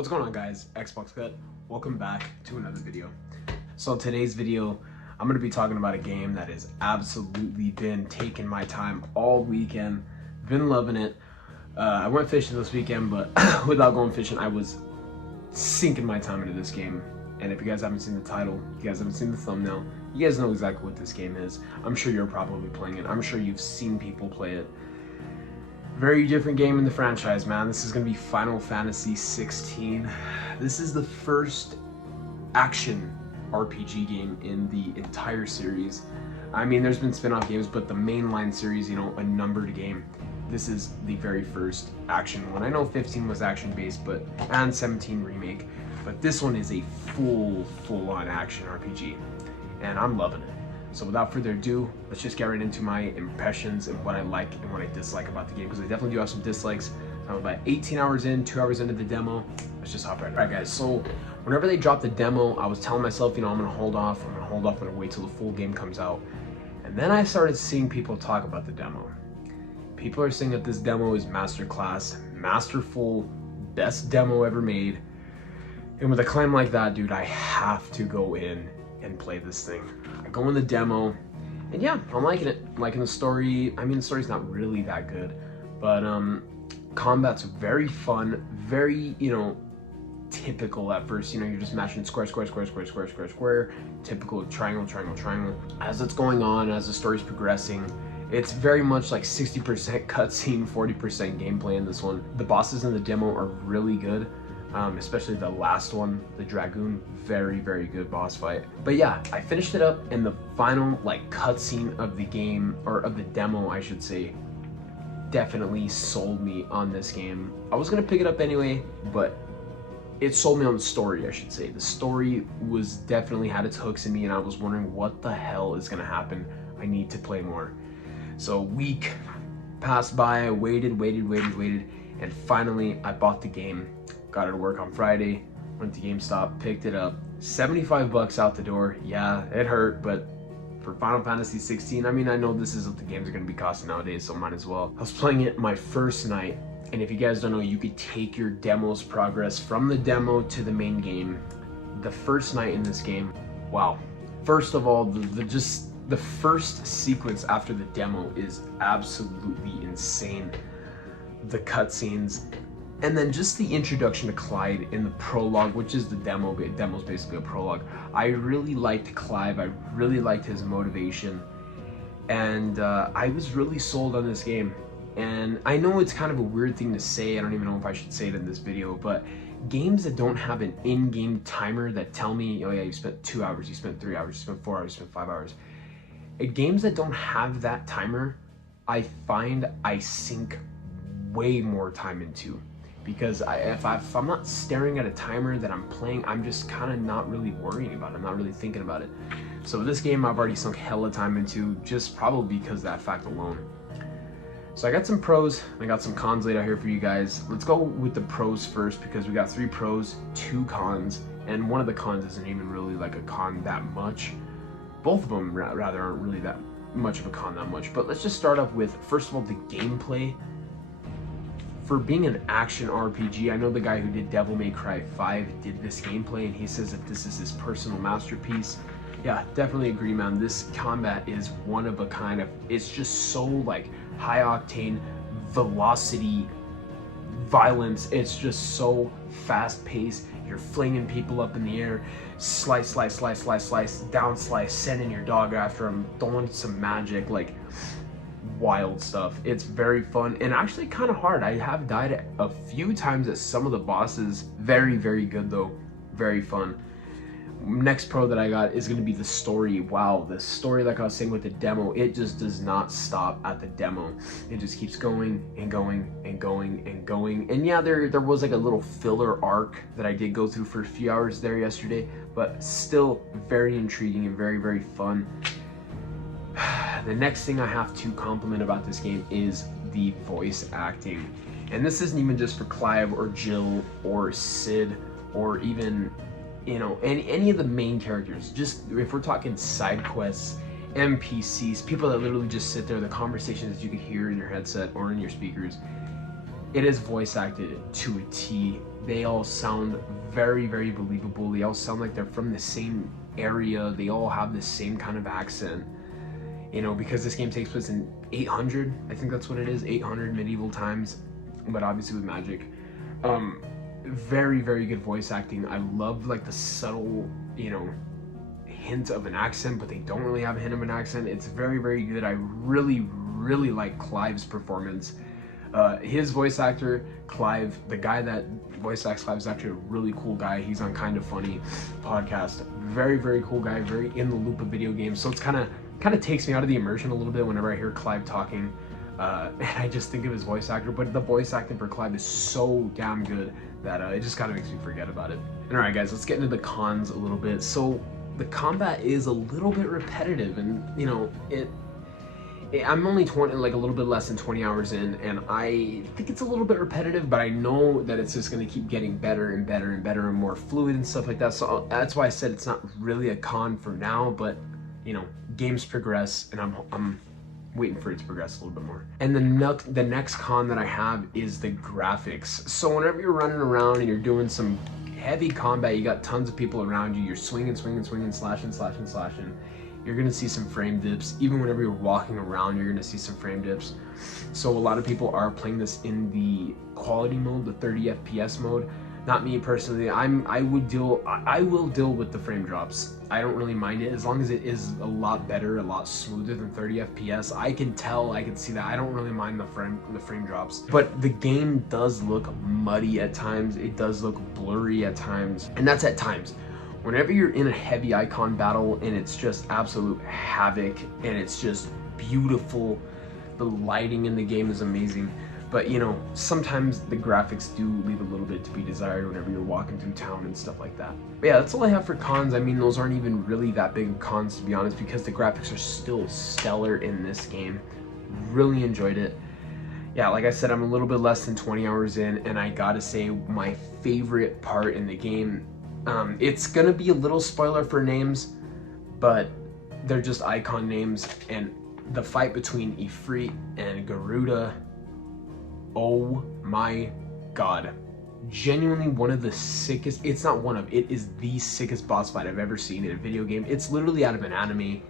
What's going on, guys? Xbox Cut. Welcome back to another video. So today's video, I'm going to be talking about a game that has absolutely been taking my time all weekend. Been loving it. I went fishing this weekend, but without going fishing, I was sinking my time into this game. And if you guys haven't seen the title, you guys haven't seen the thumbnail, you guys know exactly what this game is. I'm sure you're probably playing it. I'm sure you've seen people play it. Very different game in the franchise, man. This is gonna be Final Fantasy 16. This is the first action RPG game in the entire series. I mean, there's been spin-off games, but the mainline series, you know, a numbered game. This is the very first action one. I know 15 was action-based, and 17 remake, but this one is a full-on action RPG, and I'm loving it. So without further ado, let's just get right into my impressions and what I like and what I dislike about the game, because I definitely do have some dislikes. I'm about 18 hours in, 2 hours into the demo. Let's just hop right in. Alright guys, so whenever they dropped the demo, I was telling myself, you know, I'm gonna hold off, I'm gonna wait till the full game comes out. And then I started seeing people talk about the demo. People are saying that this demo is masterclass, masterful, best demo ever made. And with a claim like that, dude, I have to go in and play this thing. I go in the demo, and yeah, I'm liking it. I'm liking the story. I mean, the story's not really that good, but combat's very fun, very, you know, typical at first. You know, you're just mashing square, typical triangle. As it's going on, as the story's progressing, it's very much like 60% cutscene, 40% gameplay in this one. The bosses in the demo are really good. Especially the last one, the Dragoon, very good boss fight. But yeah, I finished it up, and the final like cutscene of the game, or of the demo I should say, definitely sold me on this game. I was gonna pick it up anyway, but it sold me on the story, I should say. The story was definitely had its hooks in me, and I was wondering what the hell is gonna happen. I need to play more. So a week passed by, I waited, and finally I bought the game. Got it to work on Friday, went to GameStop, picked it up, 75 bucks out the door. Yeah, it hurt, but for Final Fantasy 16, I mean, I know this is what the games are gonna be costing nowadays, so might as well. I was playing it my first night, and if you guys don't know, you could take your demo's progress from the demo to the main game. The first night in this game, wow. First of all, the first sequence after the demo is absolutely insane. The cutscenes, and then just the introduction to Clive in the prologue, which is the demo. Demo's basically a prologue. I really liked Clive. I really liked his motivation, and I was really sold on this game. And I know it's kind of a weird thing to say. I don't even know if I should say it in this video, but games that don't have an in-game timer that tell me, oh yeah, you spent 2 hours, you spent 3 hours, you spent 4 hours, you spent 5 hours. Games that don't have that timer, I find I sink way more time into. Because if I'm not staring at a timer that I'm playing, I'm just kind of not really worrying about it. I'm not really thinking about it. So this game I've already sunk hella time into, just probably because of that fact alone. So I got some pros, and I got some cons laid out here for you guys. Let's go with the pros first, because we got 3 pros, 2 cons, and one of the cons isn't even really like a con that much. Both of them rather aren't really that much of a con that much. But let's just start off with, first of all, the gameplay. For being an action RPG, I know the guy who did Devil May Cry 5 did this gameplay, and he says that this is his personal masterpiece. Yeah, definitely agree, man. This combat is one of a kind. It's just so like high octane, velocity, violence. It's just so fast paced. You're flinging people up in the air, slice, down slice, sending your dog after him, throwing some magic, like wild stuff. It's very fun and actually kind of hard. I have died a few times at some of the bosses. Very good though, very fun. Next pro that I got is going to be the story. Wow, the story, like I was saying with the demo, it just does not stop at the demo. It just keeps going and going. And yeah, there was like a little filler arc that I did go through for a few hours there yesterday, but still very intriguing and very fun. The next thing I have to compliment about this game is the voice acting. And this isn't even just for Clive or Jill or Sid or even, you know, any of the main characters. Just if we're talking side quests, NPCs, people that literally just sit there, the conversations that you can hear in your headset or in your speakers. it is voice acted to a T. They all sound very, very believable. They all sound like they're from the same area. They all have the same kind of accent. You know, because this game takes place in 800, I think that's what it is, 800 medieval times, but obviously with magic. Very, very good voice acting. I love like the subtle, you know, hint of an accent, but they don't really have a hint of an accent. It's very, very good. I really, really like Clive's performance. His voice actor, Clive, the guy that voice acts Clive, is actually a really cool guy. He's on Kind of Funny podcast. Very, very cool guy, very in the loop of video games. So it's kind of takes me out of the immersion a little bit whenever I hear Clive talking. And I just think of his voice actor, but the voice acting for Clive is so damn good that it just kind of makes me forget about it. And alright guys, let's get into the cons a little bit. So the combat is a little bit repetitive, and you know, I'm only like a little bit less than 20 hours in, and I think it's a little bit repetitive, but I know that it's just going to keep getting better and better and better and more fluid and stuff like that. So that's why I said it's not really a con for now, but you know, games progress, and I'm waiting for it to progress a little bit more. And the next con that I have is the graphics. So whenever you're running around and you're doing some heavy combat, you got tons of people around you, you're swinging, slashing, you're gonna see some frame dips. Even whenever you're walking around, you're gonna see some frame dips. So a lot of people are playing this in the quality mode, the 30 FPS mode. Not me personally. I will deal with the frame drops. I don't really mind it as long as it is a lot better, a lot smoother than 30 FPS. I can see that. I don't really mind the frame drops. But the game does look muddy at times. It does look blurry at times, and that's at times. Whenever you're in a heavy icon battle and it's just absolute havoc and it's just beautiful, the lighting in the game is amazing. But you know, sometimes the graphics do leave a little bit to be desired whenever you're walking through town and stuff like that. But yeah, that's all I have for cons. I mean, those aren't even really that big of cons, to be honest, because the graphics are still stellar in this game. Really enjoyed it. Yeah, like I said, I'm a little bit less than 20 hours in, and I gotta say my favorite part in the game, it's gonna be a little spoiler for names, but they're just icon names, and the fight between Ifrit and Garuda, oh my god, genuinely one of the sickest, it is the sickest boss fight I've ever seen in a video game. It's literally out of an anime.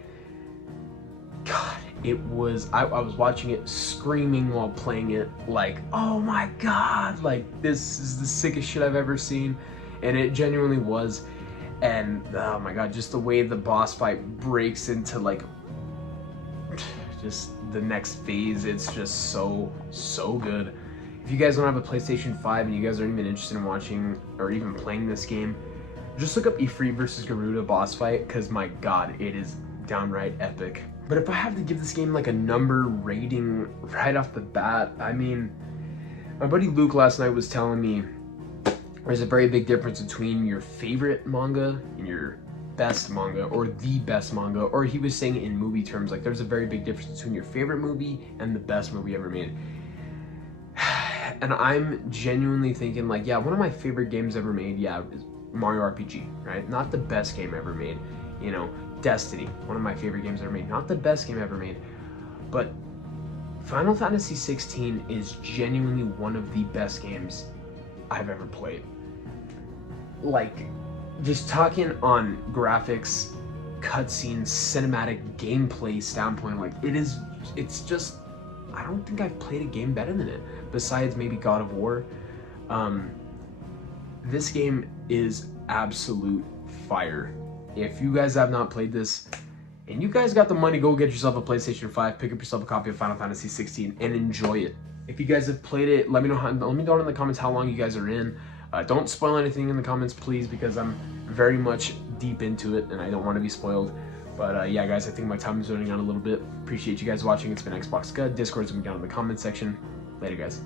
God, it was, I was watching it screaming while playing it, like, oh my god, like this is the sickest shit I've ever seen. And it genuinely was. And oh my god, just the way the boss fight breaks into like just the next phase, it's just so good. If you guys don't have a PlayStation 5 and you guys aren't even interested in watching or even playing this game, just look up Ifrit versus Garuda boss fight, because my god, it is downright epic. But if I have to give this game like a number rating right off the bat, I mean, my buddy Luke last night was telling me there's a very big difference between your favorite manga and your best manga, or the best manga, or he was saying in movie terms, like there's a very big difference between your favorite movie and the best movie ever made. And I'm genuinely thinking like, yeah, one of my favorite games ever made, yeah, is Mario RPG, right? Not the best game ever made, you know, Destiny, one of my favorite games ever made, not the best game ever made, but Final Fantasy 16 is genuinely one of the best games I've ever played. Like, just talking on graphics, cutscenes, cinematic gameplay standpoint, like it's just, I don't think I've played a game better than it, besides maybe God of War. This game is absolute fire. If you guys have not played this, and you guys got the money, go get yourself a PlayStation 5, pick up yourself a copy of Final Fantasy 16, and enjoy it. If you guys have played it, let me know in the comments how long you guys are in. Don't spoil anything in the comments, please, because I'm very much deep into it, and I don't want to be spoiled. But yeah, guys, I think my time is running out a little bit. Appreciate you guys watching. It's been Xbox Scud. Discord's gonna be down in the comment section. Later, guys.